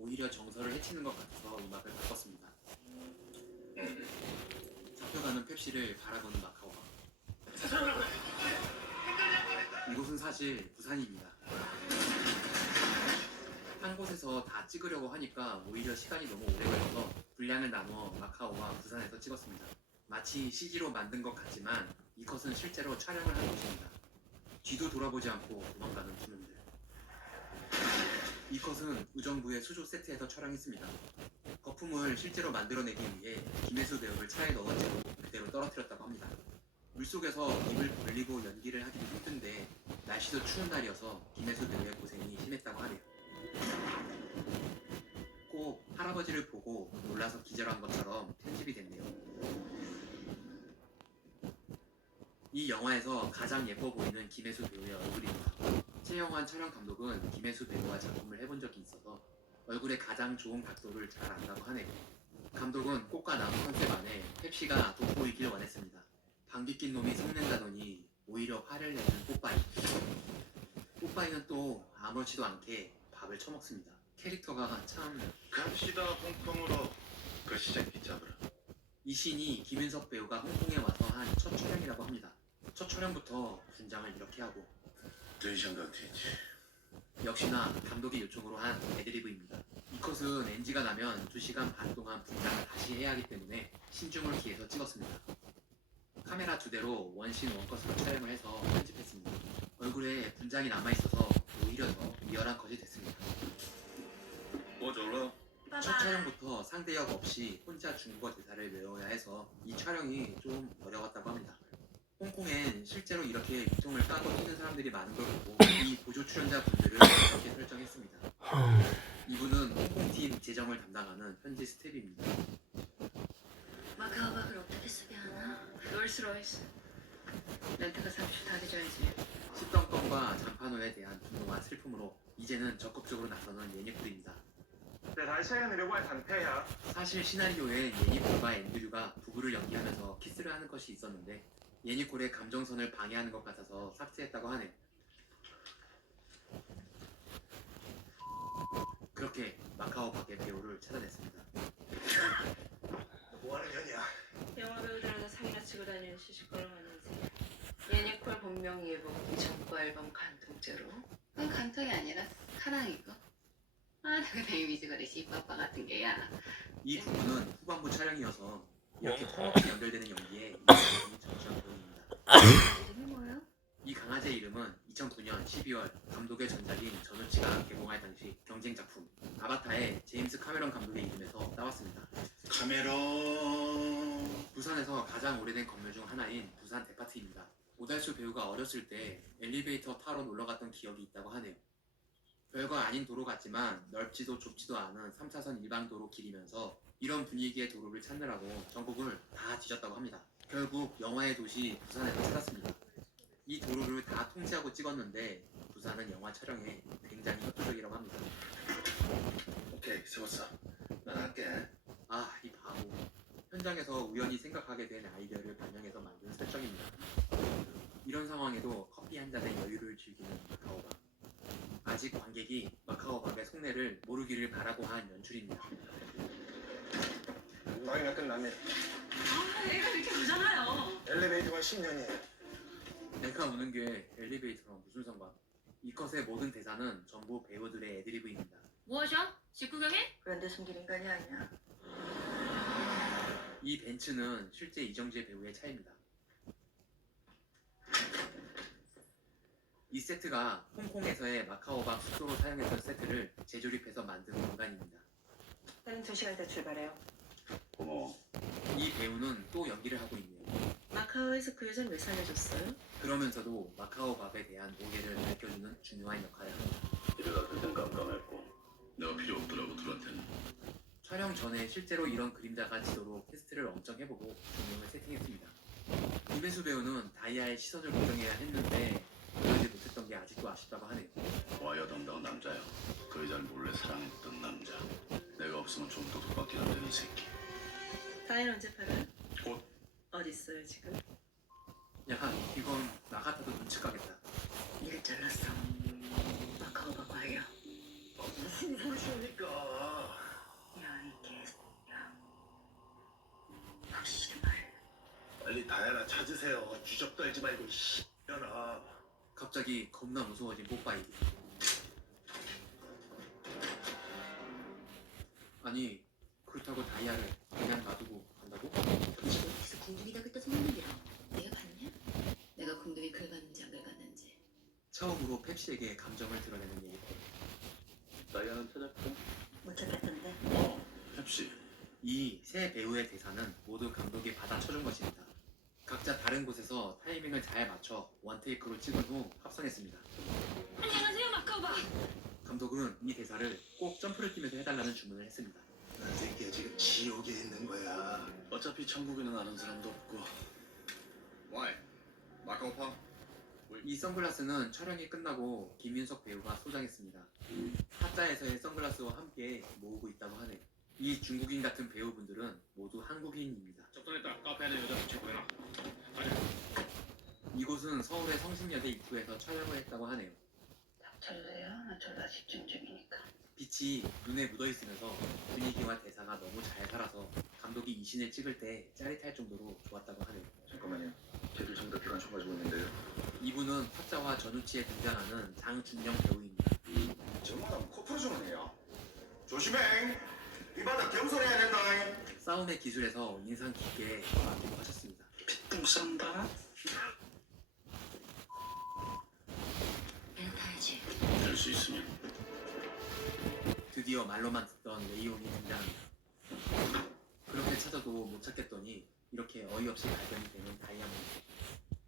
오히려 정서를 해치는 것 같아서 음악을 바꿨습니다. 잡혀가는 펩시를 바라보는 마카오바. 이곳은 사실 부산입니다. 한 곳에서 다 찍으려고 하니까 오히려 시간이 너무 오래 걸려서 분량을 나눠 마카오와 부산에서 찍었습니다. 마치 CG로 만든 것 같지만 이 컷은 실제로 촬영을 한 곳입니다. 뒤도 돌아보지 않고 도망가는 두 놈들. 이 컷은 의정부의 수조 세트에서 촬영했습니다. 거품을 실제로 만들어내기 위해 김혜수 배우를 차에 넣은 채로 그대로 떨어뜨렸다고 합니다. 물속에서 입을 벌리고 연기를 하기도 힘든데 날씨도 추운 날이어서 김혜수 배우의 고생이 심했다고 하네요. 꼭 할아버지를 보고 놀라서 기절한 것처럼 편집이 됐네요. 이 영화에서 가장 예뻐 보이는 김혜수 배우의 얼굴입니다. 최영환 촬영 감독은 김혜수 배우와 작품을 해본 적이 있어서 얼굴의 가장 좋은 각도를 잘 안다고 하네요. 감독은 꽃과 나무 컨셉 안에 펩시가 돋보이길 원했습니다. 방귀 낀 놈이 성낸다더니 오히려 화를 내는 꽃바이. 꽃바이는 또 아무렇지도 않게 밥을 처먹습니다. 캐릭터가 참... 갑시다 홍콩으로. 그 시작기 잡으라. 이 씬이 김윤석 배우가 홍콩에 와서 한 첫 촬영이라고 합니다. 첫 촬영부터 분장을 이렇게 하고 역시나 감독의 요청으로 한 애드리브입니다. 이 컷은 NG가 나면 2시간 반 동안 분장을 다시 해야 하기 때문에 신중을 기해서 찍었습니다. 카메라 2대로 원신 원컷으로 촬영을 해서 편집했습니다. 얼굴에 분장이 남아있어서 오히려 더 리얼한 컷이 됐습니다. 뭐 졸라? 첫 촬영부터 상대역 없이 혼자 중국어 대사를 외워야 해서 이 촬영이 좀 어려웠다고 합니다. 홍콩엔 실제로 이렇게 미통을 까고 뛰는 사람들이 많은 걸 보고 이 보조 출연자분들을 이렇게 설정했습니다. 이분은 홍콩팀 재정을 담당하는 현지 스텝입니다. 마카오가 그걸 어떻게 쓰게 하나? 롤스로이스 렌트가 30초 다 되줘야지. 식당권과 잔판호에 대한 분노와 슬픔으로 이제는 적극적으로 나서는 예니풀입니다. 사실 시나리오에 예니콜과 앤드류가 부부를 연기하면서 키스를 하는 것이 있었는데 예니콜의 감정선을 방해하는 것 같아서 삭제했다고 하네요. 그렇게 마카오 밖의 배우를 찾아냈습니다. 뭐하는 년이야? 영화 배우들하고 상이나 치고 다니는 시시껄렁한 인생. 예니콜 본명 예복 정보 앨범 간통죄로. 그건 간통이 아니라 사랑이고. 아, 내가 이미지거리 씨빠빠 같은 게야. 이 부분은 후반부 촬영이어서 이렇게 턱없이 연결되는 연기에 이 부분이 정치한 부분입니다. 이름이 뭐예요? 이 강아지의 이름은 2009년 12월 감독의 전작인 전우치가 개봉할 당시 경쟁 작품 아바타의 제임스 카메론 감독의 이름에서 따왔습니다. 카메론. 부산에서 가장 오래된 건물 중 하나인 부산 데파트입니다. 오달수 배우가 어렸을 때 엘리베이터 타러 놀러 갔던 기억이 있다고 하네요. 별거 아닌 도로 같지만 넓지도 좁지도 않은 3차선 일방도로 길이면서 이런 분위기의 도로를 찾느라고 전국을 다 뒤졌다고 합니다. 결국 영화의 도시 부산에서 찾았습니다. 이 도로를 다 통제하고 찍었는데 부산은 영화 촬영에 굉장히 협조적이라고 합니다. 오케이 세웠어. 난 할게. 아, 이 바보. 현장에서 우연히 생각하게 된 아이디어를 반영해서 만든 설정입니다. 이런 상황에도 커피 한 잔의 여유를 즐기는 마카오바. 아직 관객이 마카오밥의 속내를 모르기를 바라고 한 연출입니다. 마이가 끝났네. 아, 얘가 그렇게 우잖아요. 엘리베이터가 10년이에요. 내가 우는 게 엘리베이터랑 무슨 상관? 이 컷의 모든 대사는 전부 배우들의 애드리브입니다. 뭐하셔? 직구경해? 그런데 숨길 인간이 아니야. 이 벤츠는 실제 이정재 배우의 차입니다. 이 세트가 홍콩에서의 마카오밥 숙소로 사용했던 세트를 재조립해서 만든 공간입니다. 나는 2시간 더 출발해요. 고마워. 이 배우는 또 연기를 하고 있네요. 마카오에서 그 여자는 왜 살려줬어요? 그러면서도 마카오밥에 대한 오해를 밝혀주는 중요한 역할을 합니다. 이러다 그땐 깜깜했고 내가 필요 없더라고 둘한테는. 촬영 전에 실제로 이런 그림자가 지도록 테스트를 엄청 해보고 조명을 세팅했습니다. 김혜수 배우는 다이아의 시선을 고정해야 했는데 그러지 못했던 게 아직도 아쉽다고 하네요. 와이어 담당 남자야. 그 여자를 몰래 사랑했던 남자. 내가 없으면 좀 도둑밖에 안 되는 이 새끼. 다이는 언제 팔아요? 곧. 어딨어요 지금? 야, 이건 나 같아도 눈치 까겠다. 일 잘랐어. 마카오바 과야. 무슨 소리십니까? 찾으세요. 주접 떨지 말고 이년아. 갑자기 겁나 무서워진 뽀빠이. 아니 그렇다고 다이아를 그냥 놔두고 간다고? 당신 어디서 궁둥이다 그때 손님이라 내가 봤냐? 내가 궁둥이 긁었는지 안 긁었는지. 처음으로 펩시에게 감정을 드러내는 얘기들. 다이아는 찾았고. 못 찾겠던데. 펩시. 이 세 배우의 대사는 모두 감독이 받아쳐준 것입니다. 각자 다른 곳에서 타이밍을 잘 맞춰 원테이크로 찍은 후 합성했습니다. 안녕하세요 마카오바. 감독은 이 대사를 꼭 점프를 뛰면서 해달라는 주문을 했습니다. 이 새끼야 지금 지옥에 있는 거야. 어차피 천국에는 아는 사람도 없고. Why? 마카오파? 이 선글라스는 촬영이 끝나고 김윤석 배우가 소장했습니다. 타짜에서의 선글라스와 함께 모으고 있다고 하네요. 이 중국인 같은 배우분들은 모두 한국인입니다. 적당했다. 카페 안에 여자 붙여보내놔. 가자. 이곳은 서울의 성신여대 입구에서 촬영을 했다고 하네요. 닥쳐주세요. 나 졸라 집중 중이니까. 빛이 눈에 묻어있으면서 분위기와 대사가 너무 잘 살아서 감독이 이 씬을 찍을 때 짜릿할 정도로 좋았다고 하네요. 잠깐만요. 걔들 전부 다 피란 총 가지고 있는데요. 이분은 타짜와 전우치에 등장하는 장준영 배우입니다. 정말 코 풀어주는 애야. 조심해. 이 바닥 겸손해야 된다. 싸움의 기술에서 인상 깊게 맡기고 하셨습니다. pit붕 싼다. 배는 타야지. 될 수 있으면. 드디어 말로만 듣던 레이온이 등장합니다. 그렇게 찾아도 못 찾겠더니 이렇게 어이없이 발견이 되는 다이아몬드.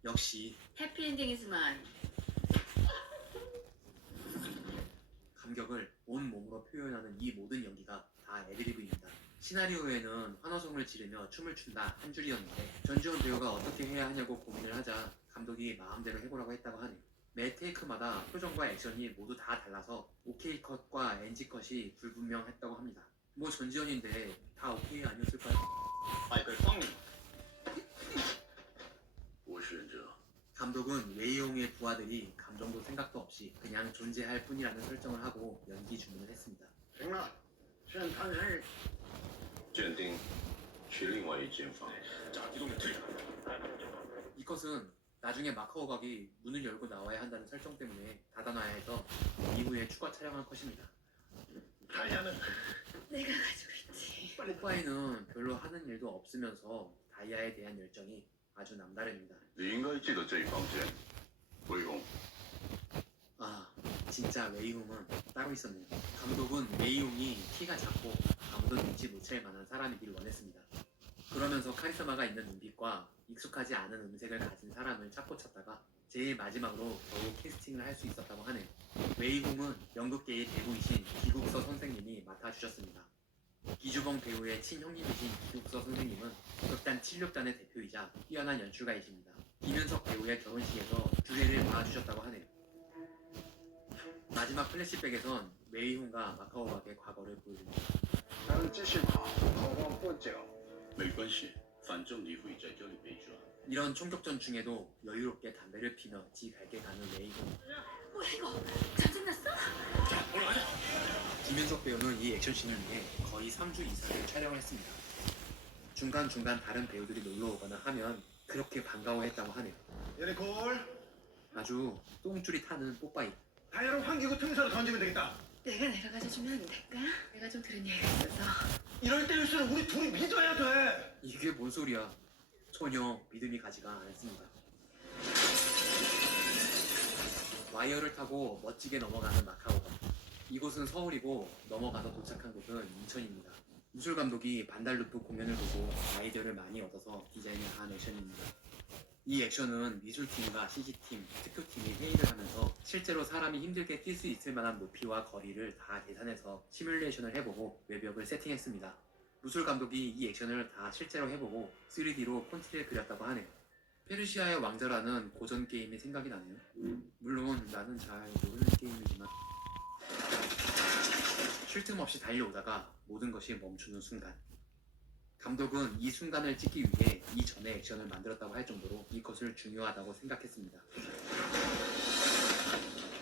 역시 해피엔딩 이즈만. 감격을 온 몸으로 표현하는 이 모든 연기가 다 애드리브입니다. 시나리오에는 환호성을 지르며 춤을 춘다 한 줄이었는데 전지현 배우가 어떻게 해야 하냐고 고민을 하자 감독이 마음대로 해보라고 했다고 하네요. 매 테이크마다 표정과 액션이 모두 다 달라서 오케이 컷과 NG 컷이 불분명했다고 합니다. 뭐 전지현인데 다 오케이 아니었을까요? 派佢方面 我选择 감독은 웨이용의 부하들이 감정도 생각도 없이 그냥 존재할 뿐이라는 설정을 하고 연기 주문을 했습니다. 行了，现探人鉴定去另外一间房。 자, 이동면退. 이 컷은 나중에 마카오 각이 문을 열고 나와야 한다는 설정 때문에 닫아놔야 해서 이후에 추가 촬영한 컷입니다. 다이아는 내가 가지고 있지. 뽀빠이는 별로 하는 일도 없으면서 다이아에 대한 열정이 아주 남다릅니다. 你应该记得这一房间。魏红， 아, 진짜 웨이용은 따로 있었네요. 감독은 웨이용이 키가 작고 아무도 눈치 못 챌 만한 사람이길 원했습니다. 그러면서 카리스마가 있는 눈빛과 익숙하지 않은 음색을 가진 사람을 찾고 찾다가 제일 마지막으로 겨우 캐스팅을 할 수 있었다고 하네요. 웨이홍은 연극계의 대부이신 기국서 선생님이 맡아주셨습니다. 이주봉 배우의 친형님이신 기국서 선생님은 극단 76단의 대표이자 뛰어난 연출가이십니다. 김윤석 배우의 결혼식에서 주례를 봐주셨다고 하네요. 마지막 플래시백에선 웨이홍과 마카오 각의 과거를 보여줍니다. 咱们继续跑，好望不久。没关系，反正你会在这里被抓。 이런 총격전 중에도 여유롭게 담배를 피며 지 갈게 가는 웨이홍. 뭐야 이거? 전쟁났어? 김윤석 배우는 이 액션씬을 위해 거의 3주 이상을 촬영을 했습니다. 중간중간 다른 배우들이 놀러오거나 하면 그렇게 반가워했다고 하네요. 얘네 골. 아주 똥줄이 타는 뽀빠이. 다이아를 환기구 통째로 던지면 되겠다. 내가 내려가져 주면 안 될까? 내가 좀 들은 얘기가 있어서. 이럴 때일수록 우리 둘이 믿어야 돼. 이게 뭔 소리야. 전혀 믿음이 가지가 않았습니다. 와이어를 타고 멋지게 넘어가는 마카오가. 이곳은 서울이고 넘어가서 도착한 곳은 인천입니다. 무술 감독이 반달루프 공연을 보고 아이디어를 많이 얻어서 디자인을 한 액션입니다. 이 액션은 미술팀과 CG팀, 특효팀이 회의를 하면서 실제로 사람이 힘들게 뛸 수 있을 만한 높이와 거리를 다 계산해서 시뮬레이션을 해보고 외벽을 세팅했습니다. 무술 감독이 이 액션을 다 실제로 해보고 3D로 폰트를 그렸다고 하네요. 페르시아의 왕자라는 고전 게임이 생각이 나네요. 물론 나는 잘 모르는 게임이지만 쉴 틈 없이 달려오다가 모든 것이 멈추는 순간 감독은 이 순간을 찍기 위해 이전의 액션을 만들었다고 할 정도로 이것을 중요하다고 생각했습니다.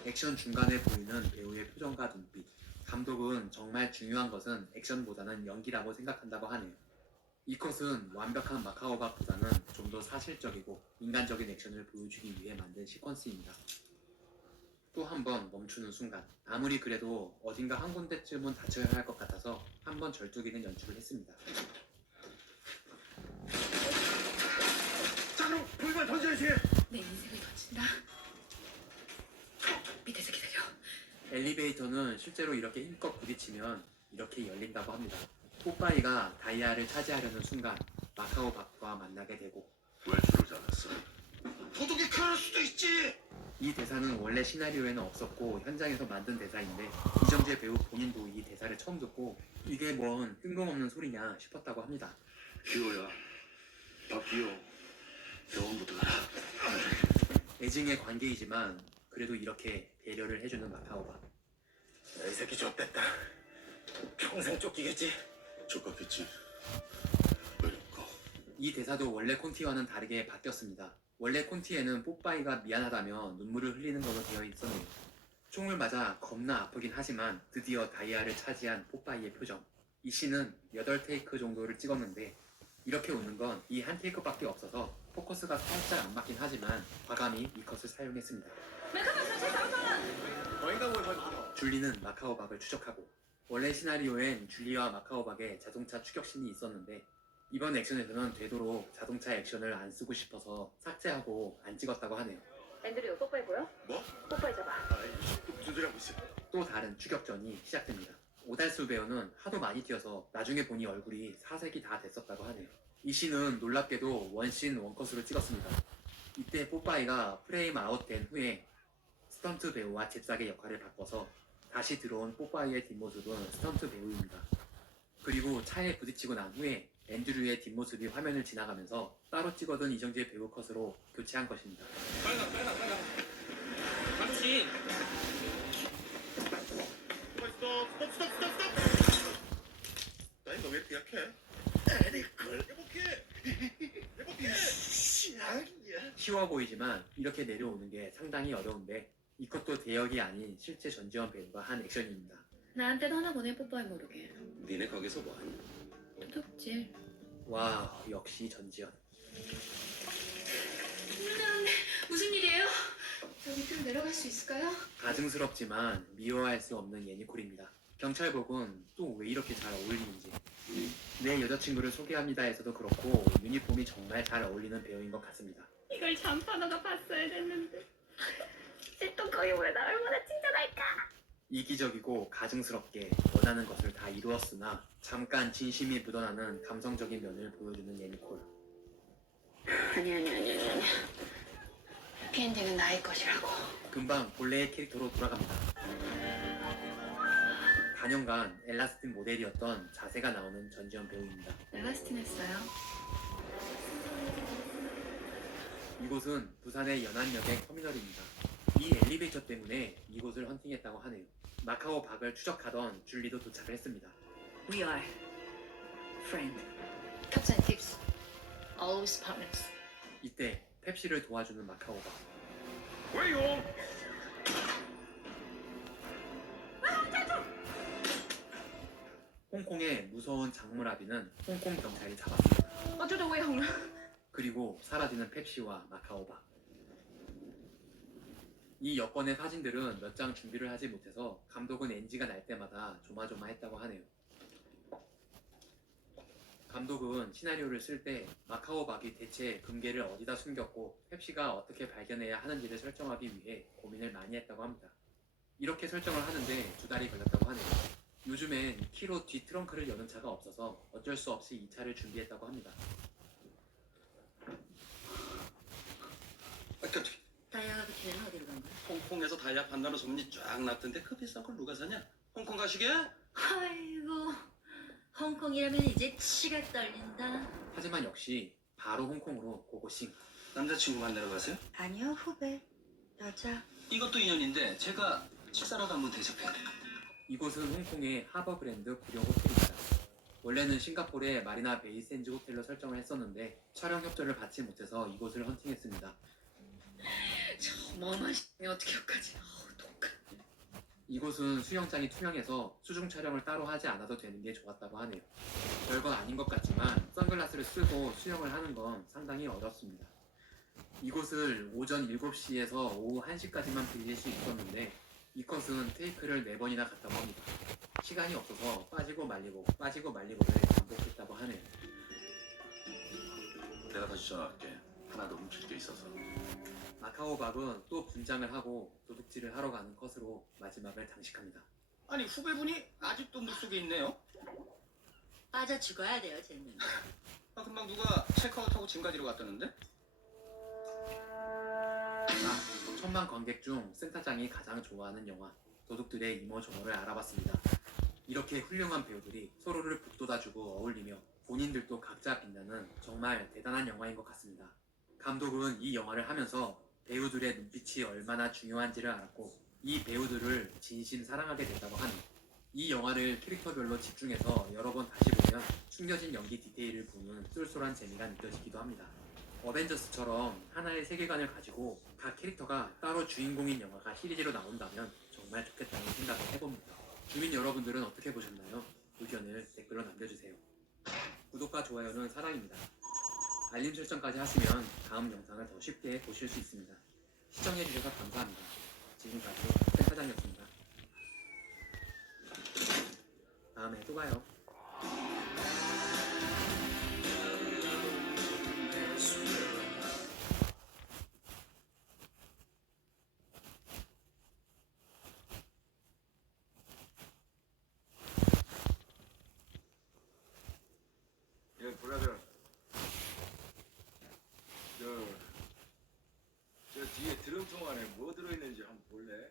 액션 중간에 보이는 배우의 표정과 눈빛 감독은 정말 중요한 것은 액션보다는 연기라고 생각한다고 하네요. 이 컷은 완벽한 마카오박보다는 좀 더 사실적이고 인간적인 액션을 보여주기 위해 만든 시퀀스입니다. 또 한 번 멈추는 순간, 아무리 그래도 어딘가 한 군데쯤은 다쳐야 할 것 같아서 한 번 절뚝이는 연출을 했습니다. 자 그럼 불만 던져야지. 내 인생을 던진다. 밑에서 기다려. 엘리베이터는 실제로 이렇게 힘껏 부딪히면 이렇게 열린다고 합니다. 뽀빠이가 다이아를 차지하려는 순간 마카오박과 만나게 되고, 외출을 잘했어. 도둑이 그럴 수도 있지. 이 대사는 원래 시나리오에는 없었고 현장에서 만든 대사인데 이정재 배우 본인도 이 대사를 처음 듣고 이게 뭔 뜬금없는 소리냐 싶었다고 합니다. 기호야. 박기호. 병원부터 가라. 애증의 관계이지만 그래도 이렇게 배려를 해주는 마카오박. 이 새끼 좆됐다. 평생 쫓기겠지. 족같겠지. 외롭고. 이 대사도 원래 콘티와는 다르게 바뀌었습니다. 원래 콘티에는 뽀빠이가 미안하다며 눈물을 흘리는 걸로 되어 있었네요. 총을 맞아 겁나 아프긴 하지만 드디어 다이아를 차지한 뽀빠이의 표정. 이 씬은 8테이크 정도를 찍었는데 이렇게 웃는 건 이 한 테이크밖에 없어서 포커스가 살짝 안 맞긴 하지만 과감히 이 컷을 사용했습니다. 줄리는 마카오박을 추적하고, 원래 시나리오엔 줄리와 마카오박의 자동차 추격신이 있었는데 이번 액션에서는 되도록 자동차 액션을 안 쓰고 싶어서 삭제하고 안 찍었다고 하네요. 앤드류 뽀뽀해 보여? 뭐? 뽀뽀해 잡아. 무슨 소리 하고 있어? 또 다른 추격전이 시작됩니다. 오달수 배우는 하도 많이 뛰어서 나중에 보니 얼굴이 사색이 다 됐었다고 하네요. 이 씬은 놀랍게도 원씬 원컷으로 찍었습니다. 이때 뽀빠이가 프레임 아웃된 후에 스턴트 배우와 잽싸게 역할을 바꿔서 다시 들어온 뽀빠이의 뒷모습은 스턴트 배우입니다. 그리고 차에 부딪히고 난 후에 앤드류의 뒷모습이 화면을 지나가면서 따로 찍어둔 이정재 배우 컷으로 교체한 것입니다. 빨간. 당신. 스톱. 나이가 왜 이렇게 약해? 에리콜 회복해. 시작이야. 쉬워 보이지만 이렇게 내려오는 게 상당히 어려운데 이 컷도 대역이 아닌 실제 전지현 배우가 한 액션입니다. 나한테도 하나 보내 뽀뽀해 모르게. 니네 거기서 뭐하니? 도둑질. 와, 역시 전지현. 무슨 일이에요? 저 밑으로 내려갈 수 있을까요? 가증스럽지만 미워할 수 없는 예니콜입니다. 경찰복은 또 왜 이렇게 잘 어울리는지. 내 여자친구를 소개합니다에서도 그렇고 유니폼이 정말 잘 어울리는 배우인 것 같습니다. 이걸 잠파너가 봤어야 됐는데. 찔떡거리 보여 나 얼마나 칭찬할까? 이기적이고 가증스럽게 원하는 것을 다 이루었으나 잠깐 진심이 묻어나는 감성적인 면을 보여주는 예니콜. 아니. 해피엔딩은 나의 것이라고. 금방 본래의 캐릭터로 돌아갑니다. 단연간 엘라스틴 모델이었던 자세가 나오는 전지현 배우입니다. 엘라스틴 했어요. 이곳은 부산의 연안역의 터미널입니다. 이 엘리베이터 때문에 이곳을 헌팅했다고 하네요. 마카오 박을 추적하던 줄리도 도착을 했습니다. We are friend. Cups and tips. Always partners. 이때 펩시를 도와주는 마카오 박. 왜요? 홍콩의 무서운 장물아비는 홍콩 경찰이 잡았습니다. 어쩌다 왜 홍? 그리고 사라지는 펩시와 마카오 박. 이 여권의 사진들은 몇 장 준비를 하지 못해서 감독은 NG가 날 때마다 조마조마했다고 하네요. 감독은 시나리오를 쓸 때 마카오 박이 대체 금괴를 어디다 숨겼고 펩시가 어떻게 발견해야 하는지를 설정하기 위해 고민을 많이 했다고 합니다. 이렇게 설정을 하는데 2달이 걸렸다고 하네요. 요즘엔 키로 뒤 트렁크를 여는 차가 없어서 어쩔 수 없이 이 차를 준비했다고 합니다. 다이아가 그때는 어디로 간 거야? 홍콩에서 다이아 판다는 소문이 쫙 났던데 그 비싼 걸 누가 사냐? 홍콩 가시게? 아이고, 홍콩이라면 이제 치가 떨린다. 하지만 역시 바로 홍콩으로 고고싱. 남자친구만 내려가세요? 아니요, 후배. 여자. 이것도 인연인데 제가 식사라도 한번 대접해야 돼요. 이곳은 홍콩의 하버그랜드 구령 호텔입니다. 원래는 싱가포르의 마리나 베이 샌즈 호텔로 설정을 했었는데 촬영 협조를 받지 못해서 이곳을 헌팅했습니다. 저 어마어마한 이 어떻게 여기까지? 독한. 이곳은 수영장이 투명해서 수중 촬영을 따로 하지 않아도 되는 게 좋았다고 하네요. 별거 아닌 것 같지만 선글라스를 쓰고 수영을 하는 건 상당히 어렵습니다. 이곳을 오전 7시에서 오후 1시까지만 빌릴 수 있었는데 이 컷은 테이크를 4번이나 갔다고 합니다. 시간이 없어서 빠지고 말리고를 반복했다고 하네요. 내가 다시 전화할게. 하나 더 훔칠 게 있어서. 마카오 밥은 또 분장을 하고 도둑질을 하러 가는 컷으로 마지막을 장식합니다. 아니 후배분이 아직도 물속에 있네요. 빠져 죽어야 돼요, 쟤는. 아 금방 누가 체크아웃하고 짐 가지러 갔다는데? 천만 관객 중 센터장이 가장 좋아하는 영화 도둑들의 이모저모를 알아봤습니다. 이렇게 훌륭한 배우들이 서로를 북돋아주고 어울리며 본인들도 각자 빛나는 정말 대단한 영화인 것 같습니다. 감독은 이 영화를 하면서 배우들의 눈빛이 얼마나 중요한지를 알았고 이 배우들을 진심 사랑하게 됐다고 하니 이 영화를 캐릭터별로 집중해서 여러 번 다시 보면 숨겨진 연기 디테일을 보는 쏠쏠한 재미가 느껴지기도 합니다. 어벤져스처럼 하나의 세계관을 가지고 각 캐릭터가 따로 주인공인 영화가 시리즈로 나온다면 정말 좋겠다는 생각을 해봅니다. 주민 여러분들은 어떻게 보셨나요? 의견을 댓글로 남겨주세요. 구독과 좋아요는 사랑입니다. 알림 설정까지 하시면 다음 영상을 더 쉽게 보실 수 있습니다. 시청해주셔서 감사합니다. 지금까지 센터장이었습니다. 다음에 또 봐요. 야, 브라더. 저 뒤에 드럼통 안에 뭐 들어있는지 한번 볼래?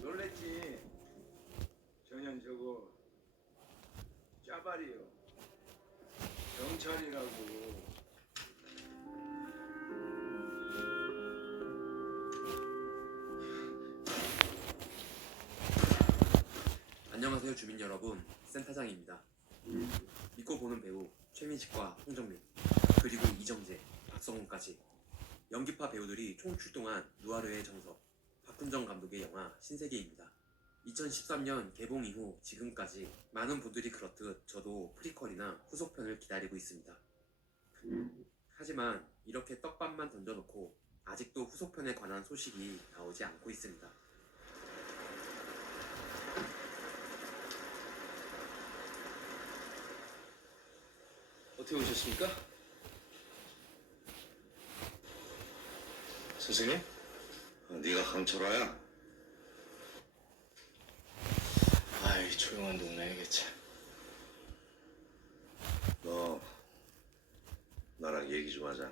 놀랬지? 전현 저거 짜발이요. 경찰이라고. 안녕하세요 주민 여러분, 센터장입니다. 믿고 보는 배우 최민식과 홍정민, 그리고 이정재, 박성훈까지 연기파 배우들이 총 출동한 누아르의 정석, 박훈정 감독의 영화 신세계입니다. 2013년 개봉 이후 지금까지 많은 분들이 그렇듯 저도 프리퀄이나 후속편을 기다리고 있습니다. 하지만 이렇게 떡밥만 던져놓고 아직도 후속편에 관한 소식이 나오지 않고 있습니다. 어떻게 오셨습니까? 선생님? 네가 강철아야? 아이 조용한 동네겠지. 너 나랑 얘기 좀 하자.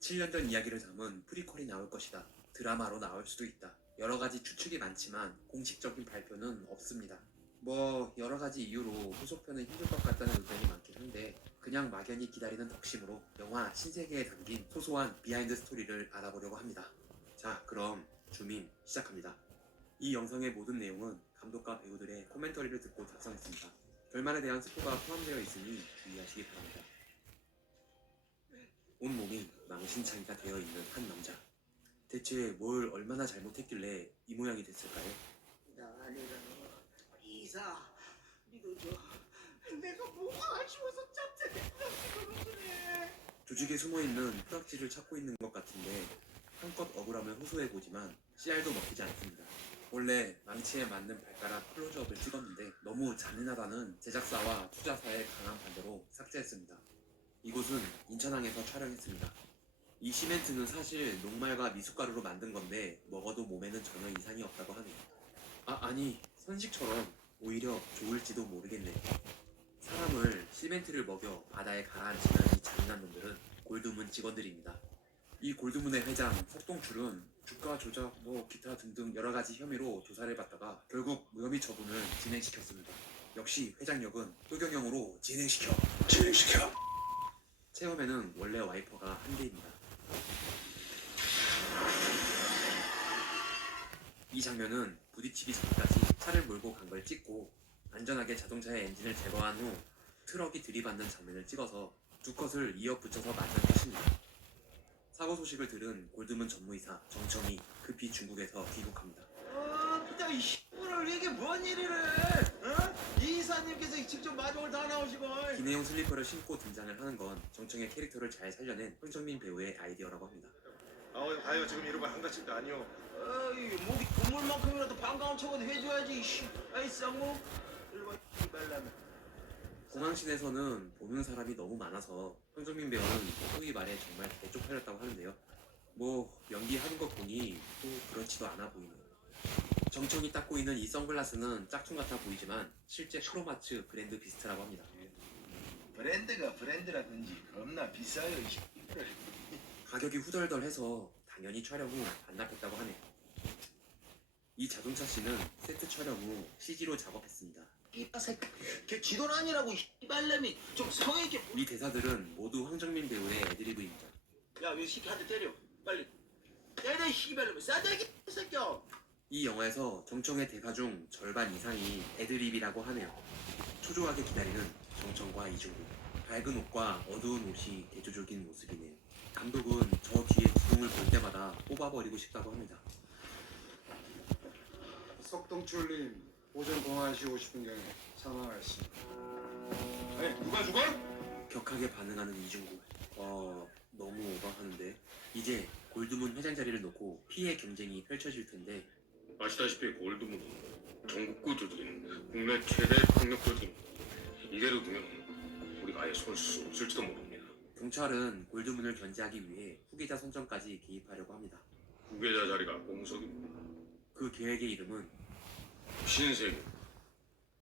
7년 전 이야기를 담은 프리퀄이 나올 것이다. 드라마로 나올 수도 있다. 여러 가지 추측이 많지만 공식적인 발표는 없습니다. 뭐 여러 가지 이유로 후속편은 힘들 것 같다는 의견이 많긴 한데 그냥 막연히 기다리는 덕심으로 영화 신세계에 담긴 소소한 비하인드 스토리를 알아보려고 합니다. 자, 그럼 주민 시작합니다. 이 영상의 모든 내용은 감독과 배우들의 코멘터리를 듣고 작성했습니다. 결말에 대한 스포가 포함되어 있으니 주의하시기 바랍니다. 온몸이 망신창이가 되어 있는 한 남자. 대체 뭘 얼마나 잘못했길래 이 모양이 됐을까요? 나 아니라 이사 믿어줘. 내가 뭐가 아쉬워서 짭짤했다고 그래. 조직에 숨어있는 프락지를 찾고 있는 것 같은데 한껏 억울하면 호소해보지만 씨알도 먹히지 않습니다. 원래 망치에 맞는 발가락 클로즈업을 찍었는데 너무 잔인하다는 제작사와 투자사의 강한 반대로 삭제했습니다. 이곳은 인천항에서 촬영했습니다. 이 시멘트는 사실 녹말과 미숫가루로 만든 건데 먹어도 몸에는 전혀 이상이 없다고 하네요. 아니 선식처럼 오히려 좋을지도 모르겠네요. 사람을 시멘트를 먹여 바다에 가라앉히는 이 잔인한 놈들은 골드문 직원들입니다. 이 골드문의 회장 석동출은 주가 조작 기타 등등 여러 가지 혐의로 조사를 받다가 결국 무혐의 처분을 진행시켰습니다. 역시 회장역은 효경영으로 진행시켜. 체험에는 원래 와이퍼가 한 개입니다. 이 장면은 부딪히기 전까지 차를 몰고 간 걸 찍고 안전하게 자동차의 엔진을 제거한 후 트럭이 들이받는 장면을 찍어서 두 컷을 이어 붙여서 만든 컷입니다. 사고 소식을 들은 골드문 전무이사 정청이 급히 중국에서 귀국합니다. 진짜 이 오늘 이게 뭔 일이래? 어? 이 이사님께서 직접 마중을 다 나오시고. 기내용 슬리퍼를 신고 등장을 하는 건 정청의 캐릭터를 잘 살려낸 황정민 배우의 아이디어라고 합니다. 아유 지금 이러고 한가칠도 아니오. 어이 목이 국물만큼이라도 반가운 척은 해줘야지. 아이 쌍무. 일로 와 말라면. 공항신에서는 보는 사람이 너무 많아서 황정민 배우는 소위 말해 정말 대쪽팔렸다고 하는데요. 뭐 연기하는 것 보니 또 그렇지도 않아 보이네요. 정청이 닦고 있는 이 선글라스는 짝퉁 같아 보이지만 실제 크로마츠 브랜드 비슷하다고 합니다. 브랜드가 브랜드라든지 겁나 비싸요. 가격이 후덜덜해서 당연히 촬영 후 반납했다고 하네요. 이 자동차 씬은 세트 촬영 후 CG로 작업했습니다. 이 새끼, 걔 지돈 아니라고 이 발냄이 좀 성의 있게. 이 대사들은 모두 황정민 배우의 애드리브입니다. 야, 이 새끼 한 대 때려. 빨리. 때려 이 발냄이 싸대기 이 새끼야. 이 영화에서 정청의 대사 중 절반 이상이 애드립이라고 하네요. 초조하게 기다리는 정청과 이중국. 밝은 옷과 어두운 옷이 대조적인 모습이네요. 감독은 저 뒤에 기둥을 볼 때마다 뽑아버리고 싶다고 합니다. 석동출님 오전 공항시 50분경에 사망하였습니다. 아니 누가 죽어? 격하게 반응하는 이중국. 너무 오버하는데. 이제 골드문 회장 자리를 놓고 피해 경쟁이 펼쳐질 텐데 아시다시피 골드문은 전국구 조직인 국내 최대 폭력 조직입니다. 이대로 두면 우리가 아예 손 쓸 수 없을지도 모릅니다. 경찰은 골드문을 견제하기 위해 후계자 선정까지 개입하려고 합니다. 후계자 자리가 공석입니다. 그 계획의 이름은 신세계